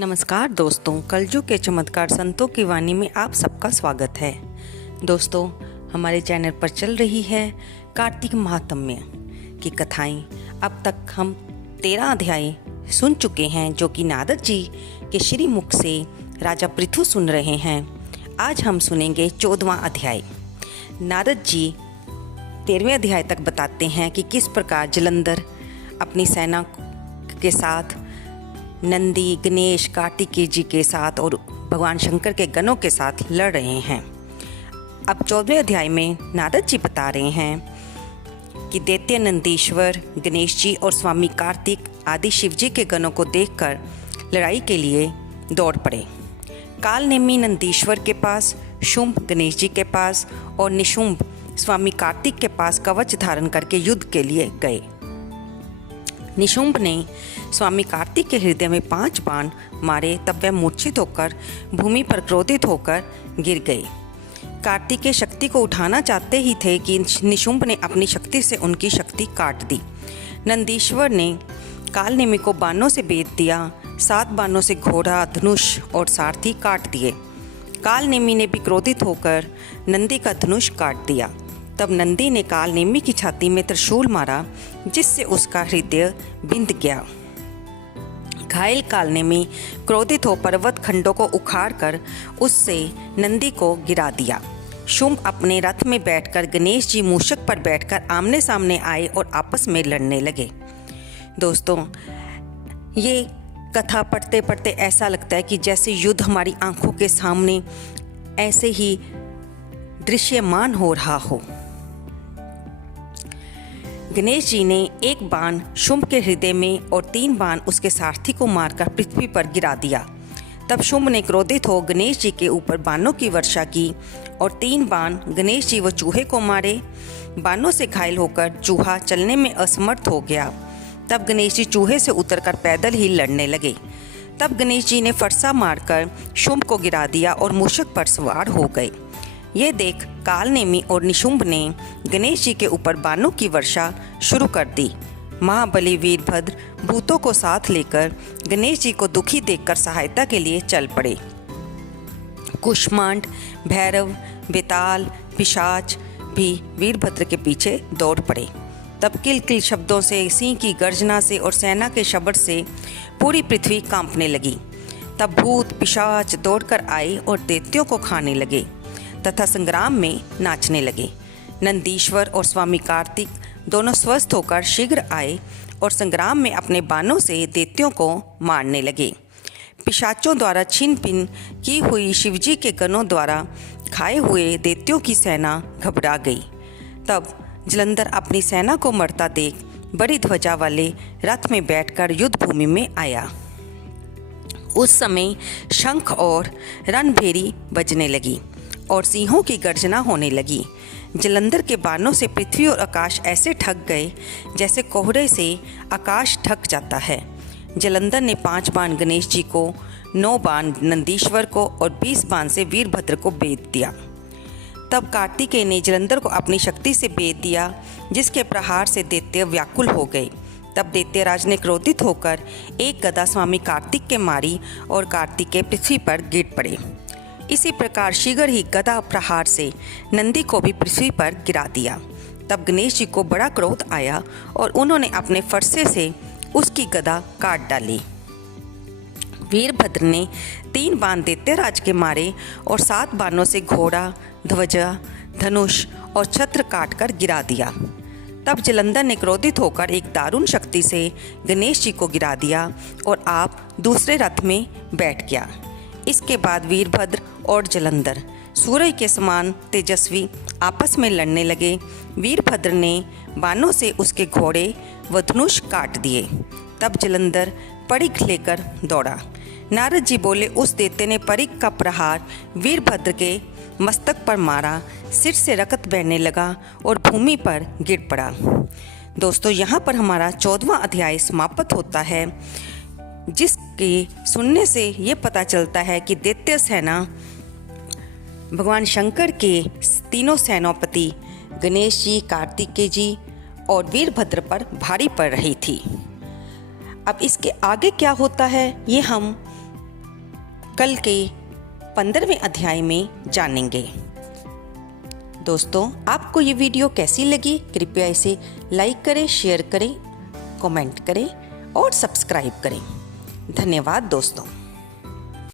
नमस्कार दोस्तों, कलयुग के चमत्कार संतों की वाणी में आप सबका स्वागत है। दोस्तों, हमारे चैनल पर चल रही है कार्तिक महात्म्य की कथाएं। अब तक हम 13 अध्याय सुन चुके हैं, जो कि नारद जी के श्री मुख से राजा पृथु सुन रहे हैं। आज हम सुनेंगे 14वां अध्याय। नारद जी 13वें अध्याय तक बताते हैं कि किस प्रकार जलंधर अपनी सेना के साथ, नंदी, गणेश, कार्तिकेय जी के साथ और भगवान शंकर के गणों के साथ लड़ रहे हैं। अब 14वें अध्याय में नारद जी बता रहे हैं कि दैत्य नंदीश्वर, गणेश जी और स्वामी कार्तिक आदि शिव जी के गणों को देखकर लड़ाई के लिए दौड़ पड़े। कालनेमी नंदीश्वर के पास, शुंभ गणेश जी के पास और निशुंभ स्वामी कार्तिक के पास कवच धारण करके युद्ध के लिए गए। निशुंभ ने स्वामी कार्तिक के हृदय में 5 बाण मारे, तब वह मूर्छित होकर भूमि पर क्रोधित होकर गिर गए। कार्तिक के शक्ति को उठाना चाहते ही थे कि निशुंभ ने अपनी शक्ति से उनकी शक्ति काट दी। नंदीश्वर ने कालनेमी को बाणों से बेध दिया। 7 बाणों से घोड़ा, धनुष और सारथी काट दिए। कालनेमी ने भी क्रोधित होकर नंदी का धनुष काट दिया। तब नंदी ने कालनेमी की छाती में त्रिशूल मारा, जिससे उसका हृदय बिंद गया। घायल कालनेमी क्रोधित हो पर्वत खंडों को उखाड़कर उससे नंदी को गिरा दिया। शुंभ अपने रथ में बैठकर गणेश जी मूषक पर बैठकर आमने सामने आए और आपस में लड़ने लगे। दोस्तों, ये कथा पढ़ते पढ़ते ऐसा लगता है कि जैसे युद्ध हमारी आंखों के सामने ऐसे ही दृश्यमान हो रहा हो। गणेश जी ने एक बाण शुंभ के हृदय में और 3 बाण उसके सारथी को मारकर पृथ्वी पर गिरा दिया। तब शुंभ ने क्रोधित हो गणेश जी के ऊपर बाणों की वर्षा की और 3 बाण गणेश जी व चूहे को मारे। बाणों से घायल होकर चूहा चलने में असमर्थ हो गया। तब गणेश जी चूहे से उतरकर पैदल ही लड़ने लगे। तब गणेश जी ने फरसा मारकर शुंभ को गिरा दिया और मूषक पर सवार हो गए। ये देख कालनेमी और निशुंभ ने गणेश जी के ऊपर बाणों की वर्षा शुरू कर दी। महाबली वीरभद्र भूतों को साथ लेकर गणेश जी को दुखी देखकर सहायता के लिए चल पड़े। कुष्मांड, भैरव, बेताल, पिशाच भी वीरभद्र के पीछे दौड़ पड़े। तब किल शब्दों से, सिंह की गर्जना से और सेना के शब्द से पूरी पृथ्वी कांपने लगी। तब भूत पिशाच दौड़कर आए और दैत्यों को खाने लगे तथा संग्राम में नाचने लगे। नंदीश्वर और स्वामी कार्तिक दोनों स्वस्थ होकर शीघ्र आए और संग्राम में अपने बाणों से दैत्यों को मारने लगे। पिशाचों द्वारा छिन भिन की हुई शिवजी के गणों द्वारा खाए हुए दैत्यों की सेना घबरा गई। तब जलंधर अपनी सेना को मरता देख बड़ी ध्वजा वाले रथ में बैठकर युद्ध भूमि में आया। उस समय शंख और रणभेरी बजने लगी और सिंहों की गर्जना होने लगी। जलंधर के बाणों से पृथ्वी और आकाश ऐसे ढक गए जैसे कोहरे से आकाश ढक जाता है। जलंधर ने 5 बाण गणेश जी को, 9 बाण नंदीश्वर को और 20 बाण से वीरभद्र को बेध दिया। तब कार्तिकेय ने जलंधर को अपनी शक्ति से बेध दिया, जिसके प्रहार से दैत्य व्याकुल हो गए। तब दैत्यराज ने क्रोधित होकर एक गदा स्वामी कार्तिक के मारी और कार्तिकेय पृथ्वी पर गिर पड़े। इसी प्रकार शीघ्र ही गदा प्रहार से नंदी को भी पृथ्वी पर गिरा दिया। तब गणेश जी को बड़ा क्रोध आया और उन्होंने अपने फरसे से उसकी गदा काट डाली। वीरभद्र ने 3 बाण दैत्यराज के मारे और 7 बाणों से घोड़ा, ध्वजा, धनुष और छत्र काटकर गिरा दिया। तब जलंधर ने क्रोधित होकर एक दारुण शक्ति से गणेश जी को गिरा दिया और आप दूसरे रथ में बैठ गया। इसके बाद वीरभद्र और जलंधर सूर्य के समान तेजस्वी आपस में लड़ने लगे। वीरभद्र ने बाणों से उसके घोड़े व धनुष काट दिए। तब जलंधर परिघ लेकर दौड़ा। नारद जी बोले, उस दैत्य ने परिघ का प्रहार वीरभद्र के मस्तक पर मारा। सिर से रक्त बहने लगा और भूमि पर गिर पड़ा। दोस्तों, यहाँ पर हमारा 14वां अध्याय समाप्त होता है, जिसके सुनने से ये पता चलता है कि दैत्य सेना भगवान शंकर के तीनों सेनापति गणेश जी, कार्तिकेय जी और वीरभद्र पर भारी पड़ रही थी। अब इसके आगे क्या होता है ये हम कल के 15वें अध्याय में जानेंगे। दोस्तों, आपको ये वीडियो कैसी लगी? कृपया इसे लाइक करें, शेयर करें, कमेंट करें और सब्सक्राइब करें। धन्यवाद दोस्तों।